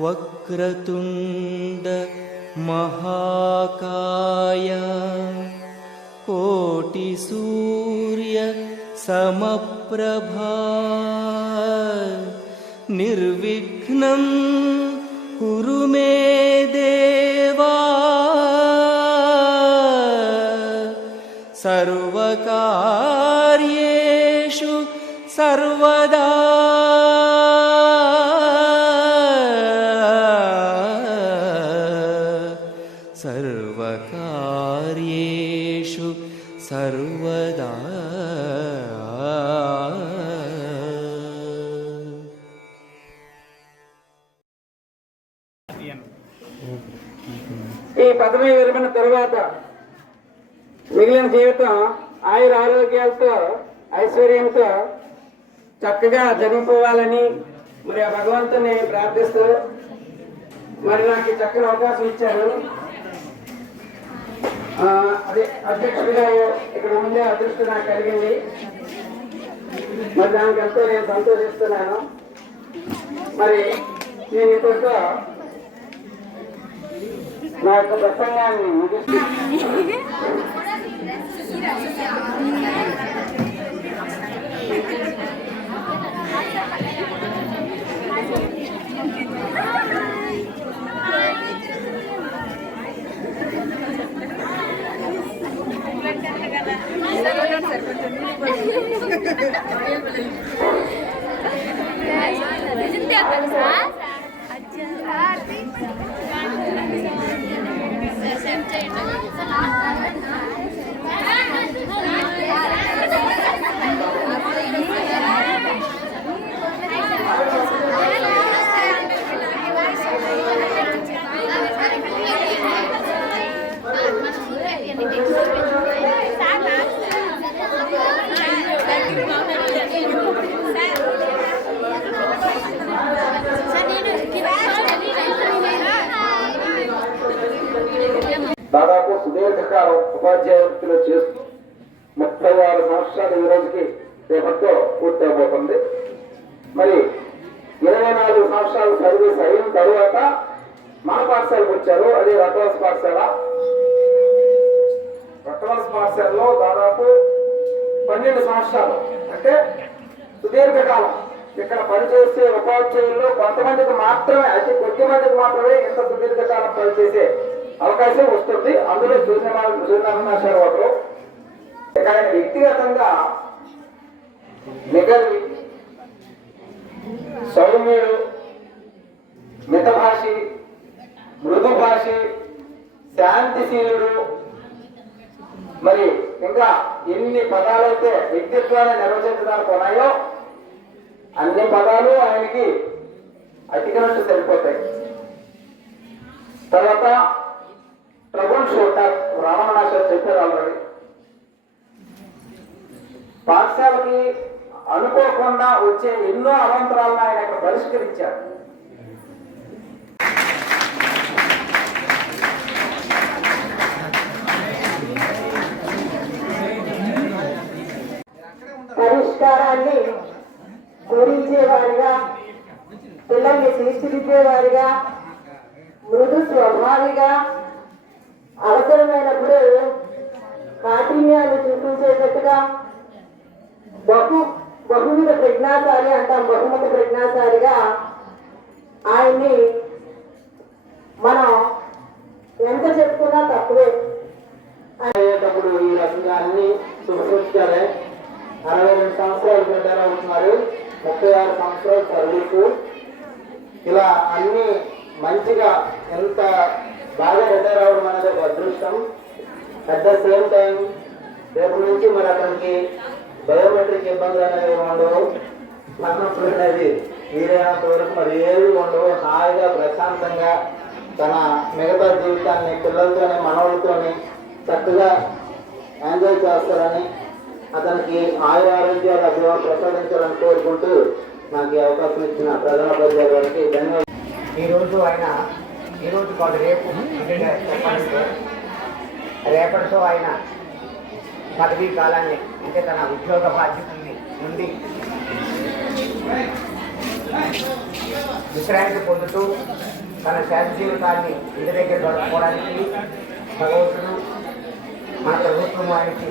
వక్రతుండ మహాకాయ కోటి సూర్య సమప్రభా నిర్విఘ్నం కురు మే దేవా సర్వకార్యేషు సర్వదా సర్వకార్యేషు సర్వదా. ఈ పదవి విరమణ తరువాత మిగిలిన జీవితం ఆయుర ఆరోగ్యాలతో ఐశ్వర్యంతో చక్కగా జరిగిపోవాలని మరి ఆ భగవంతుని ప్రార్థిస్తూ మరి నాకు చక్కని అవకాశం ఇచ్చారు. అదే అధ్యక్షుడిగా ఇక్కడ ఉండే అదృష్టం నాకు కలిగింది. మరి దానికి ఎంతో నేను సంతోషిస్తున్నాను. మరి నేను ఇంకొక నా యొక్క ప్రసంగాన్ని దాదాపు సుదీర్ఘకాలం ఉపాధ్యాయ వృత్తిలో చేస్తూ 36 సంవత్సరాలు ఈ రోజుకి రేపటితో పూర్తయిపోతుంది. మరి 24 సంవత్సరాలు సర్వీస్ అయిన తరువాత మన పాఠశాలకు వచ్చారు. అది రట్వాల్స్ పాఠశాల. రట్వాల్స్ పాఠశాలలో దాదాపు 12 సంవత్సరాలు అంటే సుదీర్ఘకాలం ఇక్కడ పనిచేసే ఉపాధ్యాయుల్లో కొంతమందికి మాత్రమే, అతి కొద్ది మందికి మాత్రమే ఇంత సుదీర్ఘకాలం పనిచేసే అవకాశం వస్తుంది. అందులో సూర్యనారాయణ ఒకరు. ఇక్కడ వ్యక్తిగతంగా నిగర్వి, సౌమ్యుడు, మితభాషి, మృదుభాషి, శాంతిశీలుడు, మరి ఇంకా ఎన్ని పదాలైతే వ్యక్తిత్వాన్ని నిర్వచించడానికి ఉన్నాయో అన్ని పదాలు ఆయనకి అతికినట్టు సరిపోతాయి. తర్వాత ట్రబుల్ షూటర్ రామనాథ్ చెప్పారు ఆల్రెడీ. పాఠశాలకి అనుకోకుండా వచ్చే ఎన్నో అవాంతరాలను ఆయన ఇక్కడ పరిష్కరించారు. పరిష్కారాన్ని పూరించేవారిగా, పిల్లల్ని తీర్చిదిద్దేవారిగా, మృదు స్వభావిగా, అవసరమైనప్పుడు కాఠిన్యాన్ని చూపించేటట్టుగా, బహువిధ ప్రజ్ఞాశాలి అంటాం, బహుముఖ ప్రజ్ఞాశాలిగా ఆయన్ని మనం ఎంత చెప్పుకున్నా తక్కువే. అయ్యేటప్పుడు ఈ రకంగా అన్ని శుభసూచకాలే. 62 సంవత్సరాలు రిటైర్ అవుతున్నారు, 36 సంవత్సరాలు సర్వీసు. ఇలా అన్ని మంచిగా ఎంత బాగా రిటైర్ అవ్వడం అనేది ఒక అదృష్టం. అట్ ద సేమ్ టైం రేపు నుంచి మరి అతనికి బయోమెట్రిక్ ఇబ్బందులు అనేవి ఉండవు, మరణప్పుడు అనేది వీలైనంత వరకు మరి ఏవి ఉండవు. హాయిగా ప్రశాంతంగా తన మిగతా జీవితాన్ని పిల్లలతోని మనవులతోని చక్కగా ఎంజాయ్ చేస్తారని, అతనికి ఆయుర ఆరోగ్యాలు అభివృద్ధి ప్రసాదించాలని కోరుకుంటూ నాకు ఈ అవకాశం ఇచ్చిన ప్రధానోపాధ్యాయుల గారికి ధన్యవాదాలు. ఈరోజు కాదు రేపు రేపటితో ఆయన పదవీ కాలాన్ని అంటే తన ఉద్యోగ బాధ్యతల్ని నుండి విశ్రాంతి పొందుతూ తన శాంత జీవితాన్ని ఇంటి దగ్గర గడుపుకోవడానికి భగవంతుడు మన ప్రభుత్వం ఆయనకి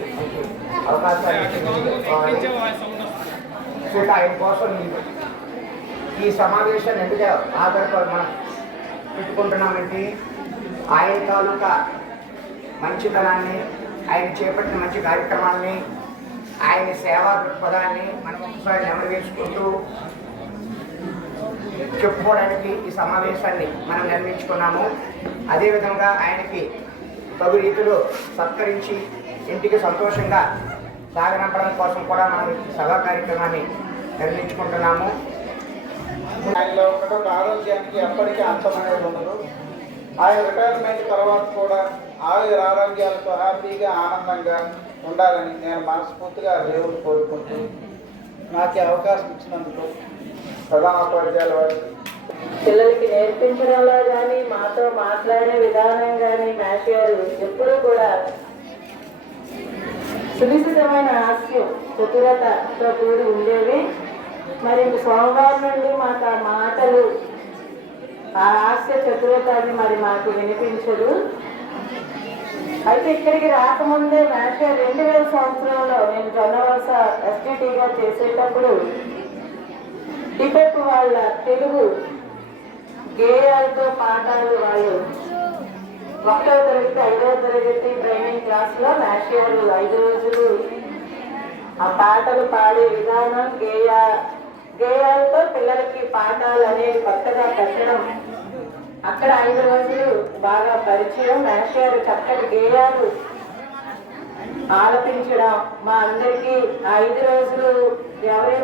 అవకాశాన్ని ఆయన కోసం ఈ సమావేశాన్ని ఎందుకు ఆధారపడి మనం పెట్టుకుంటున్నామంటే ఆయన తాలూకా మంచితనాన్ని, ఆయన చేపట్టిన మంచి కార్యక్రమాన్ని, ఆయన సేవా దృక్పథాన్ని మనం ఒకసారి నెమరు వేసుకుంటూ చెప్పుకోవడానికి ఈ సమావేశాన్ని మనం నిర్మించుకున్నాము. అదేవిధంగా ఆయనకి తగు రీతిలో సత్కరించి ఇంటికి సంతోషంగా సాగనంపడం కోసం కూడా మనం ఈ సభా కార్యక్రమాన్ని నిర్మించుకుంటున్నాము. ఆయనలో ఉన్నటువంటి ఆరోగ్యానికి ఎప్పటికీ అంతం అనేది ఉండదు. ఆయన రిటైర్మెంట్ తర్వాత కూడా ఆరోగ్యాలతో హ్యాపీగా ఆనందంగా ఉండాలని నేను మనస్ఫూర్తిగా దేవుడు కోరుకుంటూ నాకు ఈ అవకాశం ఇచ్చినందుకు ప్రధానోపాధ్యాయుల వారికి పిల్లలకి నేర్పించడంలో కానీ మాతో మాట్లాడే విధానం కానీ మాస్టర్ గారు ఎప్పుడూ కూడా సునిశ్చితమైన హాస్యం చతురతతో కూడి ఉండేవి. మరి సోమవారం నుండి మాకు ఆ మాటలు, ఆ హాస్య చతురతని మరి మాకు వినిపించదు. అయితే ఇక్కడికి రాకముందే మాస్టర్ 2000 సంవత్సరంలో నేను జొన్నవలస ఎస్టీటీగా చేసేటప్పుడు టిపెప్ వాళ్ళ తెలుగు గేయాలతో పాఠాలు వాళ్ళు 1వ తరగతి 5వ తరగతి ట్రైనింగ్ క్లాస్లో మాస్టర్ 5 రోజులు ఆ పాటలు పాడే విధానం, గేయాలతో పిల్లలకి పాఠాలు అనేది కొత్తగా పెట్టడం, అక్కడ 5 రోజులు బాగా పరిచయం. మాస్టర్ చక్కటి గేయాలు ఆలపించడం మా అందరికీ 5 రోజులు ఎవరి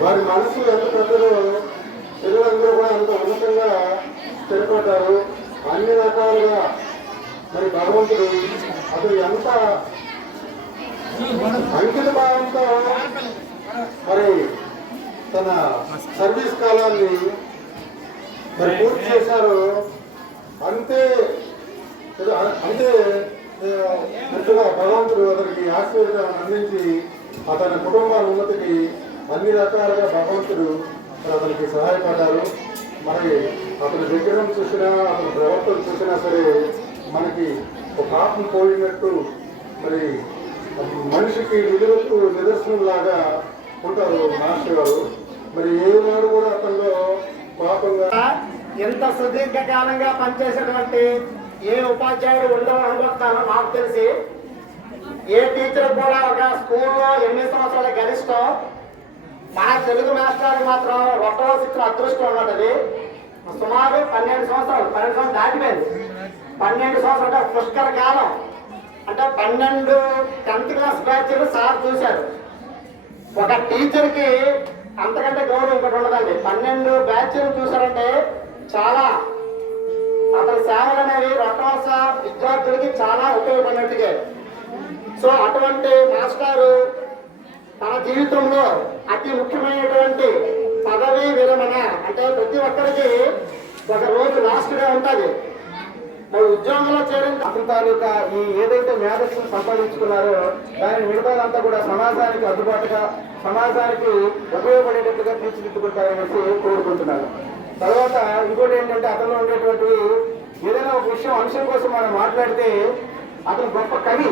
వారి మనసు ఎంత పెద్దదో పిల్లలందరూ కూడా అంత ఉన్నతంగా స్థిరపడ్డారు. అన్ని రకాలుగా మరి భగవంతుడు అతను ఎంత అంకిత భావంతో మరి తన సర్వీస్ కాలాన్ని మరి పూర్తి చేశారు. అంతే అంతగా భగవంతుడు అతనికి ఆశీర్వాదం అందించి అతని కుటుంబాల ఉన్నతికి అన్ని రకాలుగా భగవంతుడు అతనికి సహాయపడ్డారు. మరి అతని విగ్రహం చూసినా, అతని ప్రవర్తన చూసినా సరే మనకి ఒక ఆత్మ పోయినట్టు మరి మనిషికి విలువకు నిదర్శనం లాగా ఉంటారు మాస్టర్ గారు. మరి ఏనాడు కూడా అతనిలో పాపంగా ఎంత సుదీర్ఘకాలంగా పనిచేసేటువంటి ఏ ఉపాధ్యాయుడు ఉండవు అనుకుంటున్నాను. నాకు తెలిసి ఏ టీచర్ కూడా ఒక స్కూల్లో 8 సంవత్సరాల గరిష్టం. మన తెలుగు మాస్టర్కి మాత్రం రొట్టవలసి ఇచ్చిన అదృష్టం ఉన్నది. సుమారు 12 సంవత్సరాలు దాటిపోయింది. 12 సంవత్సరాలు అంటే పుష్కర కాలం. అంటే 12 10th క్లాస్ బ్యాచ్లు సార్ చూశారు. ఒక టీచర్కి అంతకంటే గౌరవం ఇంకోటి ఉండదండి. 12 బ్యాచ్లు చూశారంటే చాలా అతని సేవలు అనేవి రొట్టవలస విద్యార్థులకి చాలా ఉపయోగపడినట్టుగా. సో అటువంటి మాస్టారు తన జీవితంలో అతి ముఖ్యమైనటువంటి పదవీ విరమణ అంటే ప్రతి ఒక్కరికి ఒక రోజు లాస్ట్గా ఉంటుంది. మరి ఉద్యోగంలో చేరిన అతని తాలూకా ఈ ఏదైతే మేధస్సును సంపాదించుకున్నారో దాని మిగతాదంతా కూడా సమాజానికి అందుబాటుగా, సమాజానికి ఉపయోగపడేటట్లుగా తీర్చిదిద్దుకుంటారనేసి కోరుకుంటున్నాను. తర్వాత ఇంకోటి ఏంటంటే అతనిలో ఉండేటువంటి ఏదైనా ఒక అంశం కోసం మనం మాట్లాడితే అతను గొప్ప కవి.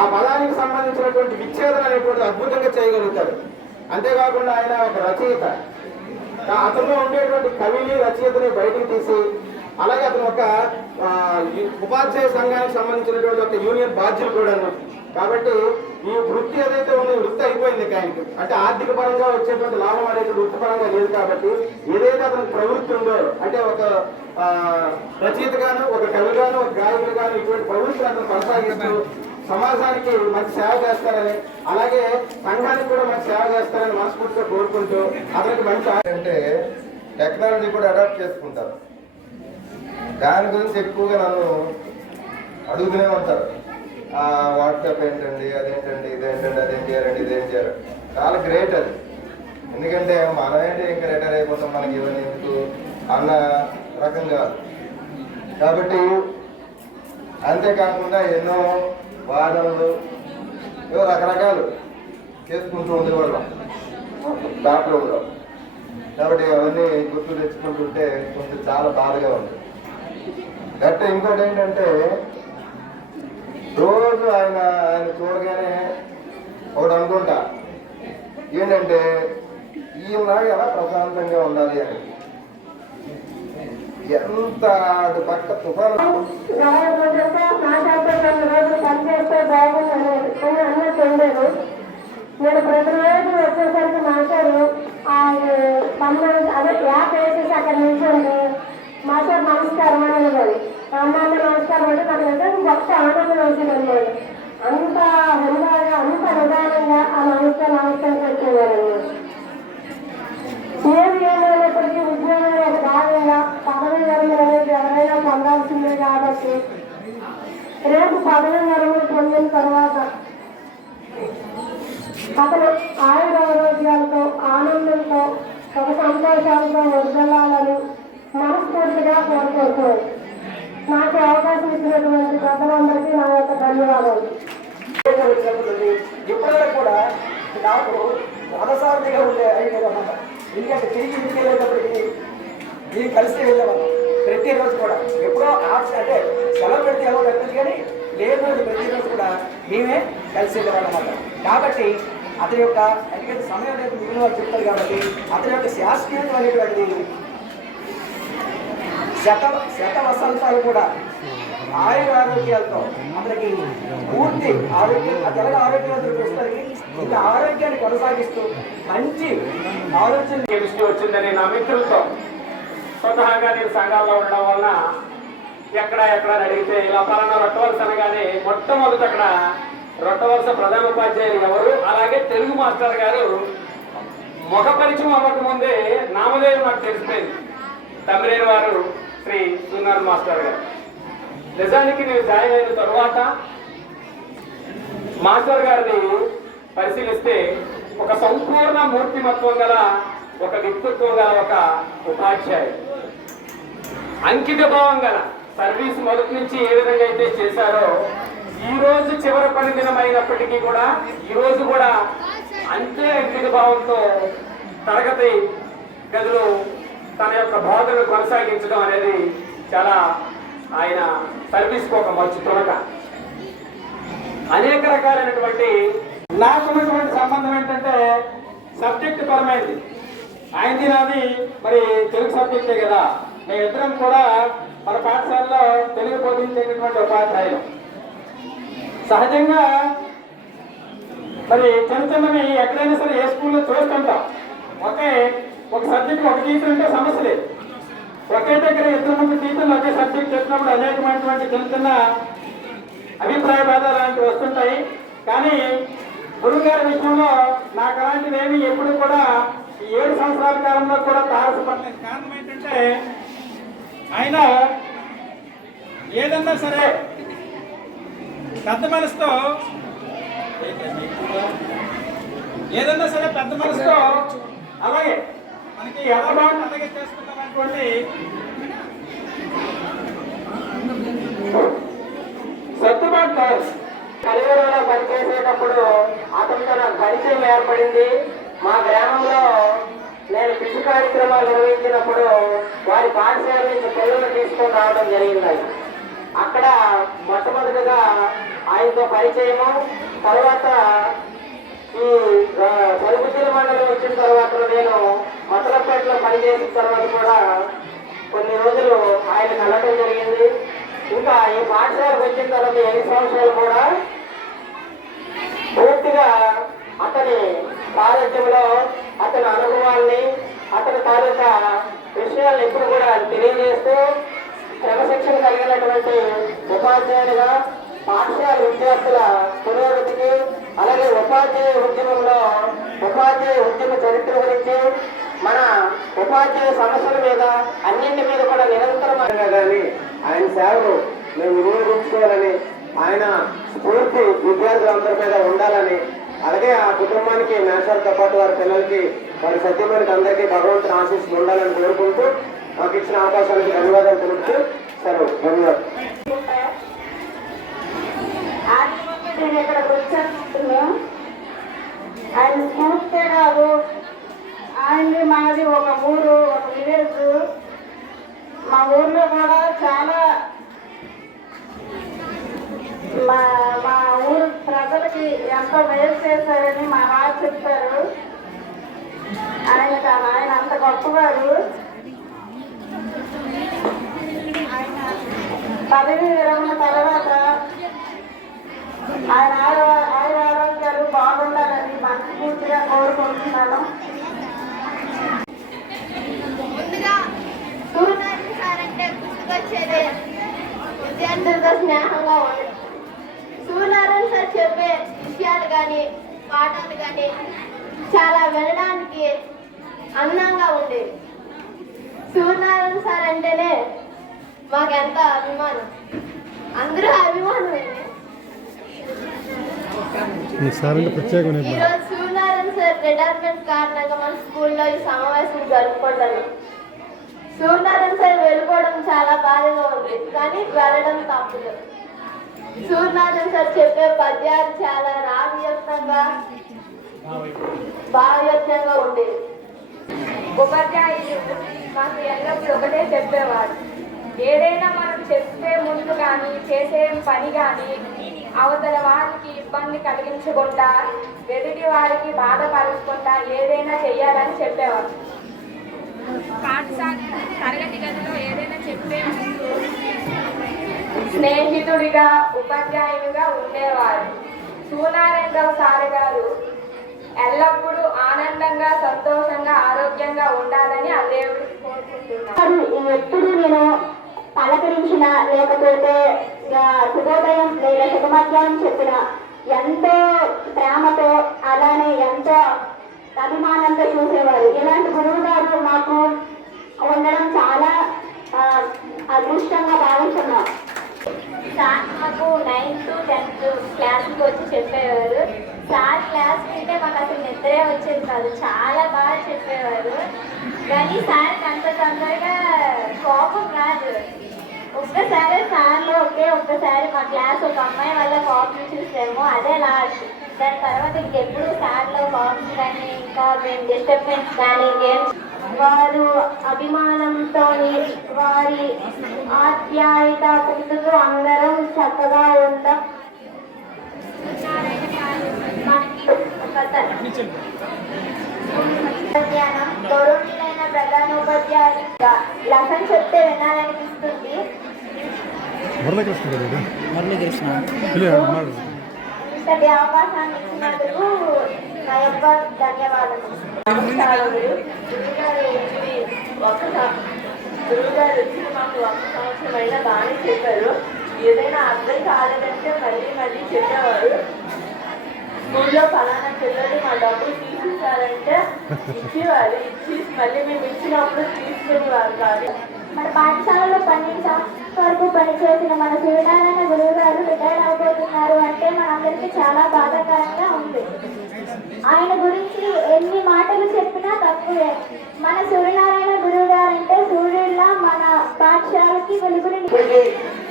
ఆ పదానికి సంబంధించినటువంటి విచ్ఛేదన అనేటువంటి అద్భుతంగా చేయగలుగుతాడు. అంతేకాకుండా ఆయన ఒక రచయిత. అతనిలో ఉండేటువంటి కవిని, రచయితని బయటికి తీసి అలాగే అతను ఒక ఉపాధ్యాయ సంఘానికి సంబంధించినటువంటి ఒక యూనియన్ బాధ్యులు కూడా. కాబట్టి ఈ వృత్తి ఏదైతే ఉందో వృత్తి అయిపోయింది ఆయనకి. అంటే ఆర్థిక పరంగా వచ్చేటువంటి లాభం అనేది వృత్తిపరంగా లేదు. కాబట్టి ఏదైతే అతనికి ప్రవృత్తి ఉందో అంటే ఒక రచయితగాను, ఒక కవిగాను, ఒక గాయకులుగాను ఇటువంటి ప్రవృత్తిని అతను కొనసాగిస్తూ సమాజానికి మంచి సేవ చేస్తారని, అలాగే సంఘానికి కూడా మంచి సేవ చేస్తారని మనస్ఫూర్తిగా కోరుకుంటూ అతనికి మంచి అంటే టెక్నాలజీ కూడా అడాప్ట్ చేసుకుంటారు. దాని గురించి ఎక్కువగా నన్ను అడుగుతూనే ఉంటారు. వాట్సాప్ ఏంటండి, అదేంటండి, ఇదేంటండి, అదేం చేయాలండి, ఇదేం చేయాలి. చాలా గ్రేట్ అది. ఎందుకంటే మనమేంటి ఇంకా రిటైర్ అయిపోతాం, మనకి ఇవన్నీ ఎందుకు అన్న రకంగా. కాబట్టి అంతేకాకుండా ఎన్నో వాదనలు, రకరకాలు చేసుకుంటూ ఉండేవాళ్ళం స్టాఫ్ రూమ్లో. కాబట్టి అవన్నీ గుర్తు తెచ్చుకుంటుంటే కొంచెం చాలా బాధగా ఉంది. గట్ట ఇంకోటి ఏంటంటే రోజు ఆయన చూడగానే ఒకటి అనుకుంటా ఏంటంటే ఈయన ఎలా ప్రశాంతంగా ఉండాలి అని. ఎంత అటు పక్క తుఫాను పనిచేస్తే బాగుంది అన్నట్టు ఉండేది. నేను ప్రతిరోజు వచ్చేసరికి మాస్టర్ అదే యాప్ వేసేసి అక్కడ నిల్చోండి మాస్టర్ నమస్కారం అనేది అమ్మ నమస్కారం అంటే నాకు అంటే గొప్ప ఆనందం వేసింది. అంత హుందాగా అంత నిదానంగా ఆ నమస్కారం పెట్టేవారు. ఏది ఏమైనప్పటికీ ఉద్యోగంలో ఒక భాగంగా పదవి విరమణ అనేది ఎవరైనా పొందాల్సిందే. కాబట్టి రేపు పదవి విరమణ పొందిన తర్వాత అతను ఆయురారోగ్యాలతో ఆనందంతో ఒక సంతోషాలతో వర్ధిల్లాలని మనస్ఫూర్తిగా కోరుకుంటున్నాను. నాకు అవకాశం ఇచ్చినటువంటి పెద్దలందరికీ నా యొక్క ధన్యవాదాలు. ఇప్పటిలో కూడా నాకు మనసారిగా ఉండే అన్నమాట. ఎందుకంటే తిరిగి ఇంటికి వెళ్ళేటప్పటికి మేము కలిసి వెళ్ళేవాళ్ళం ప్రతిరోజు కూడా. ఎప్పుడో ఆర్ట్స్ అంటే సెలవు పెడితే ఎవరు తప్పింది కానీ లేదు ప్రతిరోజు కూడా మేమే కలిసి వెళ్ళేవాళ్ళం అన్నమాట. కాబట్టి అతని యొక్క ఎందుకంటే సమయం లేదు మిగిలిన వాళ్ళు చెప్తారు కాబట్టి అతని యొక్క శాస్త్రీయత అనేటువంటిది శత వసంతాలు కూడా ఆయురారోగ్యాలతో అతనికి పూర్తి ఆరోగ్యం తెలంగాణ ఆరోగ్యవంతులు ప్రస్తుతానికి ఇంకా ఆరోగ్యాన్ని కొనసాగిస్తూ మంచి ఆలోచన కెమిస్ట్రీ వచ్చిందని నా మిత్రులతో స్వతహాగా నేను సంఘాల్లో ఉండడం వలన ఎక్కడ అడిగితే ఇలా పలానా రొట్టవలస అనగానే మొట్టమొదటి అక్కడ రొట్టవలస ప్రధాన ఉపాధ్యాయులు ఎవరు, అలాగే తెలుగు మాస్టర్ గారు ముఖ పరిచయం అవ్వకముందే నామధేయం నాకు తెలిసిపోయింది. తమిళ వారు శ్రీ సునార్ మాస్టర్ గారు. నిజానికి నేను జాయిన్ అయిన తరువాత మాస్టర్ గారిని పరిశీలిస్తే ఒక సంపూర్ణ మూర్తిమత్వం గల ఒక వ్యక్తిత్వం గల ఒక ఉపాధ్యాయుడు, అంకిత భావం గల సర్వీస్ మొదటి నుంచి ఏ విధంగా అయితే చేశారో ఈ రోజు చివరి పని దినం అయినప్పటికీ కూడా ఈ రోజు కూడా అంతే అంకిత భావంతో తరగతి గదిలో తన యొక్క బోధనను కొనసాగించడం అనేది చాలా ఆయన సర్వీస్కి ఒక మంచి తొలక. అనేక రకాలైనటువంటి నాకున్నటువంటి సంబంధం ఏంటంటే సబ్జెక్ట్ పరమైనది. ఆయనది నాది మరి తెలుగు సబ్జెక్టే కదా. మేమిద్దరం కూడా మన పాఠశాలలో తెలుగు బోధించేటటువంటి ఉపాధ్యాయులు. సహజంగా మరి చిన్నవి ఎక్కడైనా సరే ఏ స్కూల్లో చూస్తుంటాం. ఒక సబ్జెక్ట్ ఒక టీచర్ ఉంటే సమస్య లేదు. ఒకే దగ్గర ఇద్దరు ముందు టీచర్లు ఒకే సబ్జెక్ట్ చెప్పినప్పుడు అనేకమైనటువంటి చిన్న అభిప్రాయ భేదాలు లాంటివి వస్తుంటాయి. కానీ గురువు గారి విషయంలో నాకు అలాంటివి ఏమి ఎప్పుడు కూడా ఈ 7 సంవత్సరాల కాలంలో కూడా తారసపడలేదు. కారణం ఏంటంటే ఆయన ఏదన్నా సరే పెద్ద మనసుతో అలాగే మనకి ఎలా బాగుంది అలాగే చేసుకున్నామనుకోండి. సర్దుబాటు కలివరంలో పనిచేసేటప్పుడు అతనితో నాకు పరిచయం ఏర్పడింది. మా గ్రామంలో నేను కృషి కార్యక్రమాలు నిర్వహించినప్పుడు వారి పాఠశాల నుంచి పిల్లలు తీసుకొని రావడం జరిగింది. అక్కడ మొట్టమొదటిగా ఆయనతో పరిచయము. తర్వాత ఈ సరుబుద్దుల మండలం వచ్చిన తర్వాత నేను మతలపేటలో పనిచేసిన తర్వాత కూడా కొన్ని రోజులు ఆయన కలవడం జరిగింది. ఇంకా ఈ పాఠశాలకు వచ్చిన తర్వాత 8 సంవత్సరాలు కూడా పూర్తిగా అతని సారథ్యంలో అతని అనుభవాల్ని అతని తాలూకా విషయాలను ఎప్పుడు కూడా తెలియజేస్తూ క్రమశిక్షణ కలిగినటువంటి ఉపాధ్యాయుడిగా పాఠశాల విద్యార్థుల పురోగతికి అలాగే ఉపాధ్యాయ ఉద్యమంలో ఉపాధ్యాయ ఉద్యమ చరిత్ర గురించి మన ఉపాధ్యాయ సమస్యల మీద అన్నింటి మీద కూడా నిరంతరంగా కానీ ఆయన సేవలు మేము వినియోగించుకోవాలని ఆయన స్ఫూర్తి విద్యార్థులందరి మీద ఉండాలని అలాగే ఆ కుటుంబానికి మేషాలతో పాటు వారి పిల్లలకి వారి సత్యమానికి అందరికీ భగవంతుని ఆశీస్సులు ఉండాలని కోరుకుంటూ మాకు ఇచ్చిన అవకాశానికి ధన్యవాదాలు తెలుపుతూ సెలవు. ధన్యవాదాలు. నేను ఇక్కడ కూర్చొని ఆయన స్కూల్సే కాదు, ఆయనది మాది ఒక ఊరు, ఒక విలేజ్. మా ఊర్లో కూడా చాలా మా ఊరు ప్రజలకి ఎంతో మేలు చేశారని మా వారు చెప్తారు. ఆయన అంత గొప్పవారు. పదవి విరమణ తర్వాత ఆయన ఆరోగ్యాలు బాగుండాలని మనస్ఫూర్తిగా కోరుకుంటున్నాను. ముందుగా గురునాథ్ సార్ అంటే గుర్తుకొచ్చేది విద్యార్థులతో స్నేహంగా ఉండదు. సూర్యనారాయణ సార్ చెప్పే విషయాలు కానీ పాఠాలు కానీ చాలా వినడానికి అందంగా ఉండేవి. సూర్యనారాయణ సార్ అంటేనే మాకెంత అభిమానం, అందరూ అభిమానమే. ఈరోజు సూర్యనారాయణ సార్ రిటైర్మెంట్ కారణంగా మన స్కూల్లో ఈ సమావేశం జరుపుకుంటున్నాం. సూర్యనారాయణ సార్ వెళ్ళిపోవడం చాలా బాధగా ఉంది, కానీ వెళ్ళడం తప్పదు. సూర్యనారాయణ సార్ చెప్పే పద్యాలు చాలా భావ్యత్యంగా ఉండేవి. ఉపాధ్యాయులు మాకు ఎల్లప్పుడూ ఒకటే చెప్పేవాడు, ఏదైనా మనం చెప్పే ముందు కానీ చేసే పని కానీ అవతల వారికి ఇబ్బంది కలిగించకుండా, ఎదుటి వారికి బాధపరచకుండా ఏదైనా చెయ్యాలని చెప్పేవాడు. పాఠశాల తరగతి గదిలో ఏదైనా చెప్పే ముందు స్నేహితుడిగా, ఉపాధ్యాయునిగా ఉండేవారు. సూర్యనారాయణరావు సార్ గారు ఎల్లప్పుడూ ఆనందంగా, సంతోషంగా, ఆరోగ్యంగా ఉండాలని ఆ దేవుడికి కోరుకుంటున్నాను. ఎప్పుడు నేను పలకరించిన, లేకపోతే శుభోదయం లేదా శుభమధ్యాహ్నం చెప్పిన ఎంతో ప్రేమతో, అలానే ఎంతో అభిమానంతో చూసేవారు. ఇలాంటి గురువు గారు మాకు ఉండడం చాలా అదృష్టంగా భావిస్తున్నాం. సార్ మాకు 9th to 10th క్లాస్కి వచ్చి చెప్పేవారు. సార్ క్లాస్ వింటే మాకు అసలు నిద్రే వచ్చేది కాదు, చాలా బాగా చెప్పేవారు. కానీ సార్కి అంత తొందరగా కోపం రాదు. ఒక్కసారి సార్లో ఒక్కసారి మా క్లాస్ ఒక అమ్మాయి వల్ల కోపం చూసాము, అదే లాస్ట్. దాని తర్వాత ఇంకెప్పుడు సార్లో కోపం కానీ ఇంకా మేము డిస్టర్బెన్స్ కానీ గేమ్స్ వారు అభిమానంతో, వారి ఆప్యాయత పుట్టుకు అందరం చక్కగా ఉంటాం. గౌరవనీయులైన ప్రధానోపాధ్యాయులుగా లెసన్ చెప్తే వినాలనిపిస్తుంది. ఇంతటి అవకాశాన్ని ఇచ్చినందుకు నా యొక్క ధన్యవాదాలు. గురువుగారు వచ్చి మాకు 1 సంవత్సరం అయినా బాగానే చెప్పారు. ఏదైనా అర్థం కాలేదంటే మళ్ళీ చెప్పేవారు. స్కూల్లో ఫలానా పిల్లలు మా డబ్బులు తీసేసారంటే ఇచ్చేవారు. ఇచ్చి మళ్ళీ మేము ఇచ్చినప్పుడు తీసుకునేవారు కాదు. మన పాఠశాలలో 12 సంవత్సరాల వరకు పనిచేసిన మన సూర్యనారాయణ గురువు గారు రిటైర్ అవబోతున్నారు అంటే మనందరికీ చాలా బాధాకరంగా ఉంది. ఆయన గురించి ఎన్ని మాటలు చెప్పినా తక్కువే. మన సూర్యనారాయణ గురువు గారు అంటే సూర్యుడిలా మన పాఠశాలకి వెలుగుని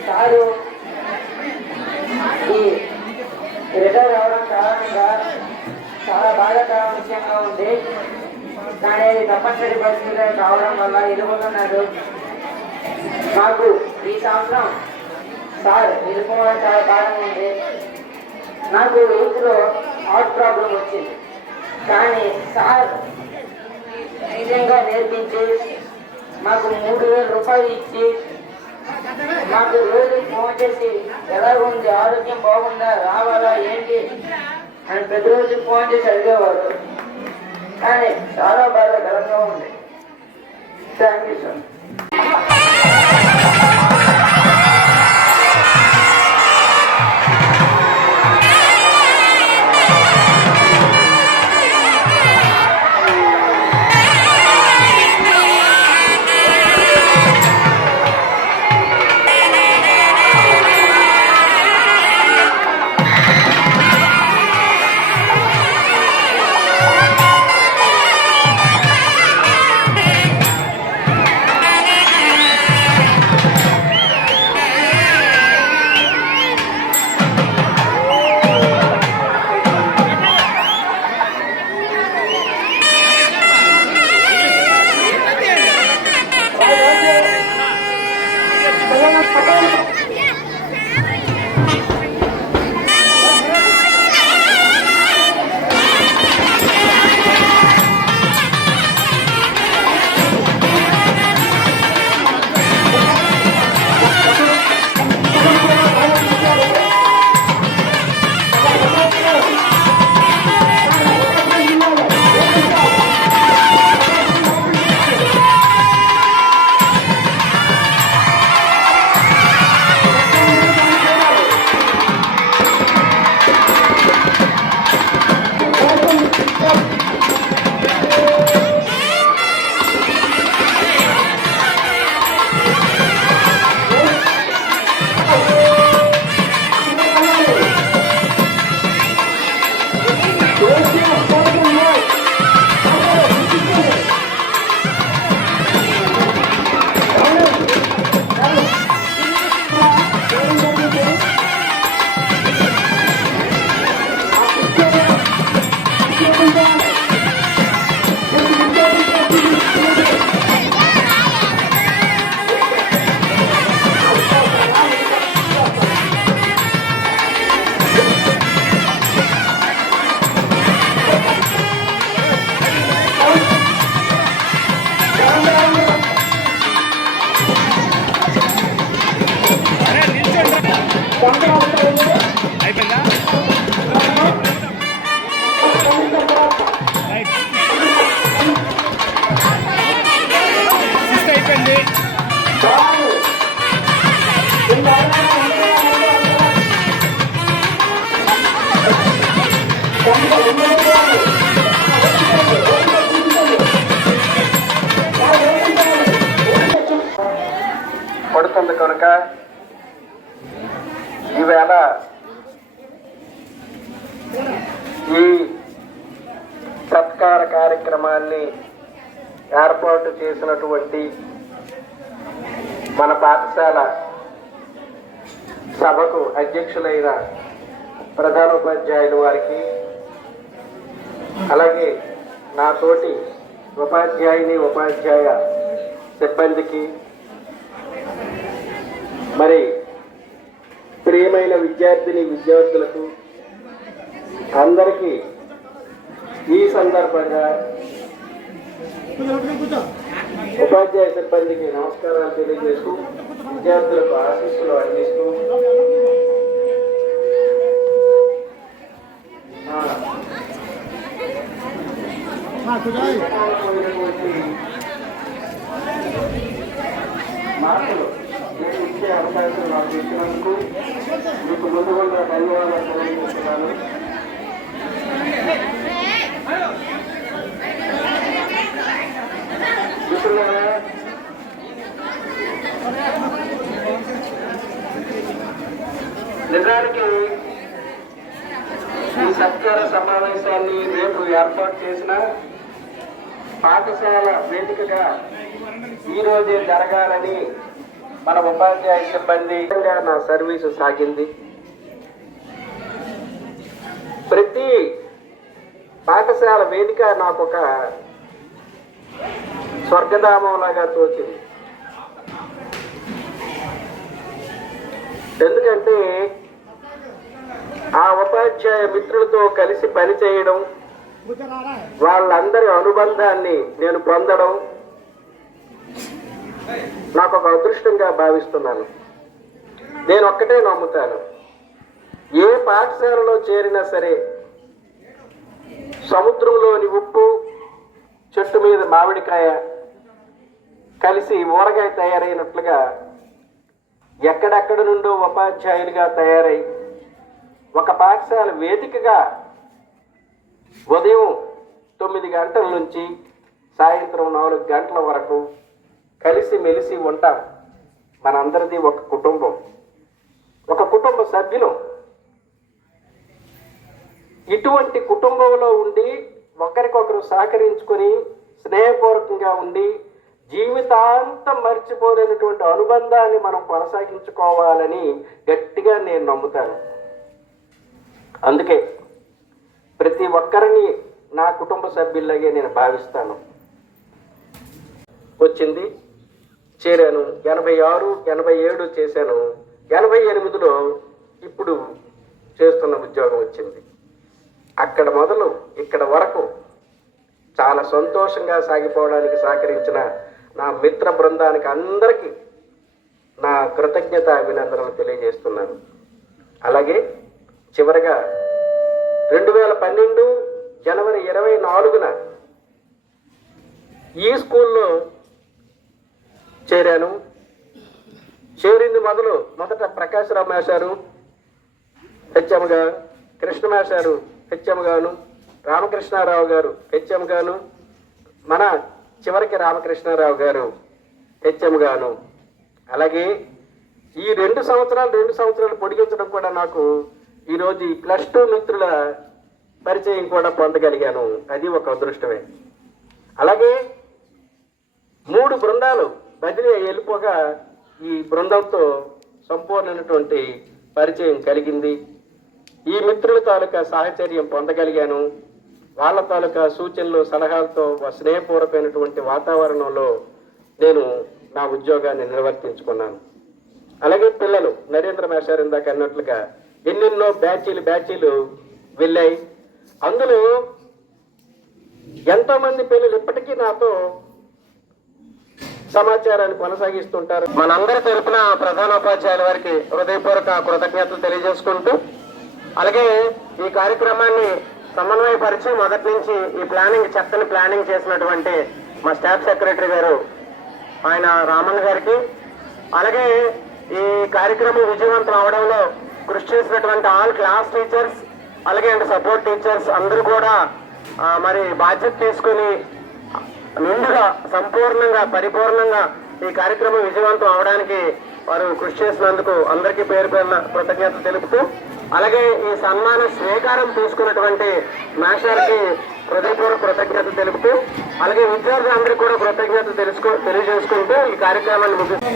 సారు ఈ రిటైర్ అవడం కారణంగా చాలా బాధాకరమైన విషయంగా ఉంది. కానీ తప్పనిసరి పరిస్థితులు కావడం వల్ల ఎదుర్కొన్నాడు. నాకు ఈ సంవత్సరం సార్ ఎదుర్కోవడం చాలా బాధగా ఉంది. నాకు 8th లో హార్ట్ ప్రాబ్లం వచ్చింది. కానీ సార్ ధైర్యంగా నేర్పించి మాకు 3000 రూపాయలు ఇచ్చి మాకు రోజు ఫోన్ చేసి ఎలా ఉంది, ఆరోగ్యం బాగుందా, రావాలా ఏంటి అని ప్రతిరోజు ఫోన్ చేసి అడిగేవారు. కానీ చాలా బాధాకరంగా ఉంది. Thank you sir. కార్యక్రమాన్ని ఏర్పాటు చేసినటువంటి మన పాఠశాల సభకు అధ్యక్షులైన ప్రధానోపాధ్యాయులు వారికి, అలాగే నా తోటి ఉపాధ్యాయ సిబ్బందికి, మరి ప్రియమైన విద్యార్థులకు అందరికీ ఈ సందర్భంగా ఉపాధ్యాయ సిబ్బందికి నమస్కారాలు తెలియజేస్తూ విద్యార్థులకు ఆశీస్సులు అందిస్తూ మార్కులు నేను ఇచ్చే అవకాశం నాకు ఇచ్చినందుకు మీకు ముందుగా ధన్యవాదాలు తెలియజేస్తున్నాను. నిజానికి ఈ సత్కార సమావేశాన్ని రేపు ఏర్పాటు చేసిన పాఠశాల వేదికగా ఈరోజే జరగాలని మన ఉపాధ్యాయ సిబ్బంది నా సర్వీసు సాగింది. ప్రతి పాఠశాల వేదిక నాకు ఒక స్వర్గధామంలాగా తోచింది. ఎందుకంటే ఆ ఉపాధ్యాయ మిత్రులతో కలిసి పనిచేయడం, వాళ్ళందరి అనుబంధాన్ని నేను పొందడం నాకు ఒక అదృష్టంగా భావిస్తున్నాను. నేను ఒక్కటే నమ్ముతాను, ఏ పాఠశాలలో చేరినా సరే సముద్రంలోని ఉప్పు, చెట్టు మీద మామిడికాయ కలిసి ఊరగాయ తయారైనట్లుగా ఎక్కడెక్కడ నుండో ఉపాధ్యాయులుగా తయారై ఒక పాఠశాల వేదికగా ఉదయం 9 గంటల నుంచి సాయంత్రం 4 గంటల వరకు కలిసి మెలిసి ఉంటాం. మనందరిది ఒక కుటుంబం, ఒక కుటుంబ సభ్యులు. ఇటువంటి కుటుంబంలో ఉండి ఒకరికొకరు సహకరించుకొని స్నేహపూర్వకంగా ఉండి జీవితాంతం మర్చిపోలేనటువంటి అనుబంధాన్ని మనం కొనసాగించుకోవాలని గట్టిగా నేను నమ్ముతాను. అందుకే ప్రతి ఒక్కరిని నా కుటుంబ సభ్యుల్లాగే నేను భావిస్తాను. వచ్చింది, చేరాను. 86, 87 చేశాను. 88లో ఇప్పుడు చేస్తున్న ఉద్యోగం వచ్చింది. అక్కడ మొదలు ఇక్కడ వరకు చాలా సంతోషంగా సాగిపోవడానికి సహకరించిన నా మిత్ర బృందానికి అందరికీ నా కృతజ్ఞత అభినందనలు తెలియజేస్తున్నాను. అలాగే చివరగా 2012 జనవరి 24న ఈ స్కూల్లో చేరాను. చేరింది మొదట ప్రకాశరావు మాస్టారు హెచ్ఎంగా, కృష్ణ మాస్టారు హెచ్ఎంగాను, రామకృష్ణారావు గారు హెచ్ఎంగాను, మన చివరికి రామకృష్ణారావు గారు హెచ్ఎంగాను. అలాగే ఈ 2 సంవత్సరాలు పొడిగించడం కూడా నాకు ఈరోజు ఈ +2 మిత్రుల పరిచయం కూడా పొందగలిగాను. అది ఒక అదృష్టమే. అలాగే 3 బృందాలు బదిలీ వెళ్ళిపోగా ఈ బృందంతో సంపూర్ణమైనటువంటి పరిచయం కలిగింది. ఈ మిత్రుల తాలూకా సాహచర్యం పొందగలిగాను. వాళ్ళ తాలూకా సూచనలు, సలహాలతో స్నేహపూర్వకమైనటువంటి వాతావరణంలో నేను నా ఉద్యోగాన్ని నిర్వర్తించుకున్నాను. అలాగే పిల్లలు నరేంద్ర మాస్టర్ ఇందాక అన్నట్లుగా ఎన్నెన్నో బ్యాచీలు వెళ్ళాయి. అందులో ఎంతోమంది పిల్లలు ఇప్పటికీ నాతో సమాచారాన్ని కొనసాగిస్తుంటారు. మనందరి తరపున ప్రధానోపాధ్యాయుల వారికి హృదయపూర్వక కృతజ్ఞతలు తెలియజేసుకుంటూ, అలాగే ఈ కార్యక్రమాన్ని సమన్వయపరిచి మొదటి నుంచి ఈ చక్కని ప్లానింగ్ చేసినటువంటి మా స్టాఫ్ సెక్రటరీ గారు ఆయన రామన్న గారికి, అలాగే ఈ కార్యక్రమం విజయవంతం అవడంలో కృషి చేసినటువంటి ఆల్ క్లాస్ టీచర్స్, అలాగే సపోర్ట్ టీచర్స్ అందరూ కూడా మరి బాధ్యత తీసుకుని నిండుగా సంపూర్ణంగా పరిపూర్ణంగా ఈ కార్యక్రమం విజయవంతం అవడానికి వారు కృషి చేసినందుకు అందరికీ పేరు పేరున కృతజ్ఞతలు తెలుపుతూ, అలాగే ఈ సన్మాన స్వీకారం తీసుకున్నటువంటి మాస్టర్కి హృదయపూర్వక కృతజ్ఞత తెలుపుతూ అలాగే విద్యార్థులందరికీ కూడా కృతజ్ఞత తెలియజేసుకుంటూ ఈ కార్యక్రమాన్ని ముగిస్తాం.